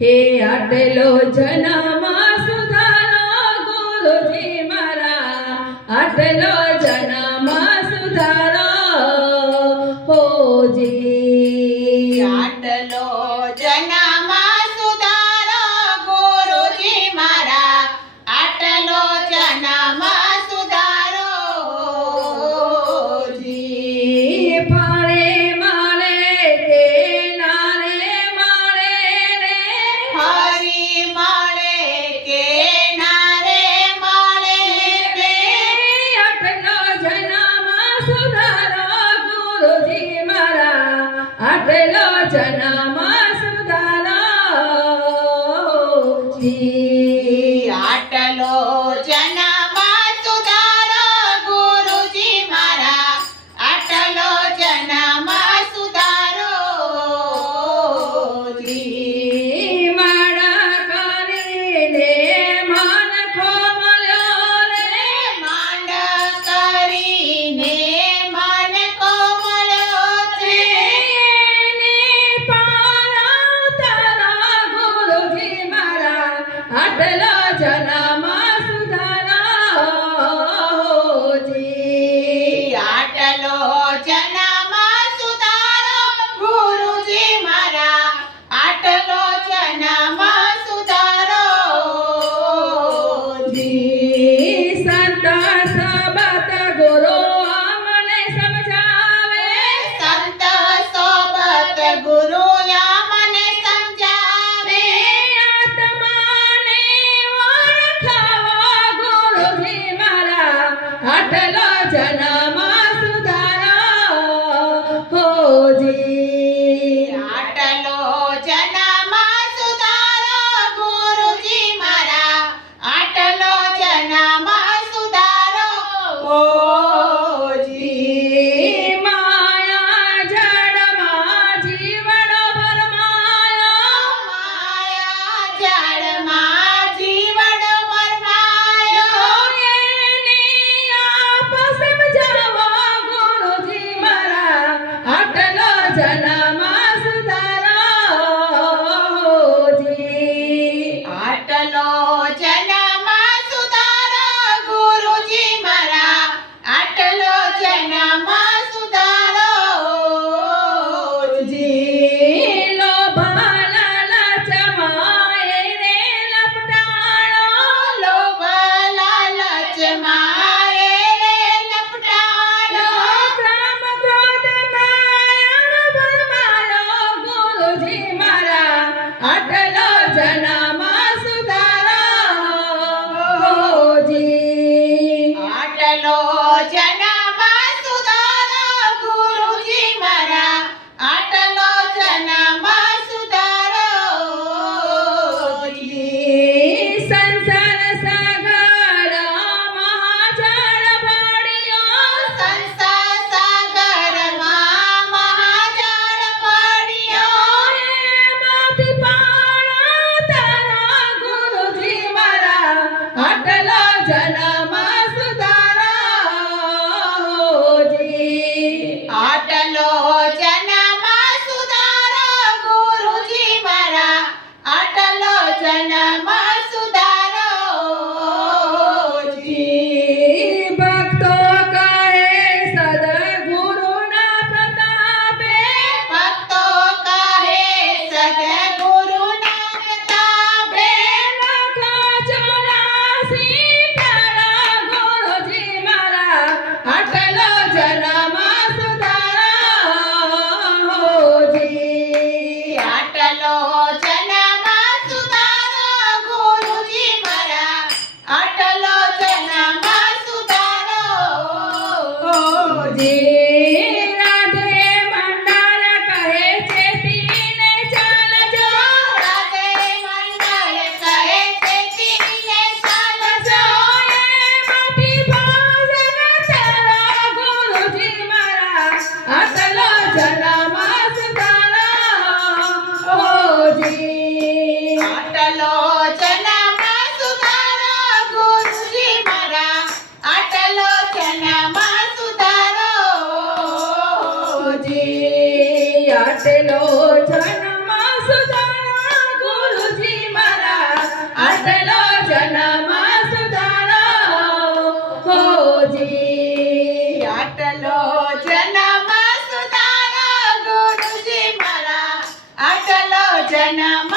હે આટલો જન્મ સુધારો ગુરુજી મારા, આટલો જન્મ સુધારો હોજી, આટલો જન્મ સુધારો ગુરુજી મારા, આટલો જન્મ સુધારો જી. ફાળે માળે કે નારે માળે રે, હરી મળે કે નારે મળે રે, આટલો જન્મ સુધારો ગુરુજી મારા, આટલો જન્મ સુધારો જી. આટલો જન્મ સુધારો ગુરુજી મારા, આટલો જન્મ સુધારો જી. માળા કરીને મન ખોમલ્યો રે, માંડ કરીને મન કોમળ્યો છે, એની પારા તારા ગુરુજી મારા, આટલો જન્મ સુધારો જી. આટલો જન્મ સુધારો ગુરુજી મારા, આટલો જન્મ સુધારો જી. સંત સબત ગુરુ અમને સમજાવે, સંત સોબત ગુરુ મને સમજાવે, આત્માને ઓળખાવો ગુરુજી મારા, આટલો જન્મ સુધારો હોજી. આટલો જન્મ સુધારો ગુરુજી મારા, આટલો જન્મ સુધારો જી. માયા જળમાં જીવડો ભરમાયો, માયા જળમાં જીવડો પરમાયો, એની આપ સમજાવો ગુરુજી મારા, આટલો જન્મ સુધારો જી. આટલો જન્મ સુધારો ગુરુજી મારા, આટલો જન્મ સુધારો જી. લોભ લાલચમાં એને લપટાણો, લોભ લાલચમાં એને લપટાણો, કામ ક્રોધ માયાનો ભરમાયો ગુરુજી મારા, આટલો જન્મ સુધારો હોજી. આટલો જન્મ સુધારો ગુરુજી મારા, આટલો જન્મ સુધારો જી. સંસાર સાગરમાં જળ પડ્યો, સંસાર સાગરમાં મહાજળ પડ્યો, એમાંથી પાણા જન્મ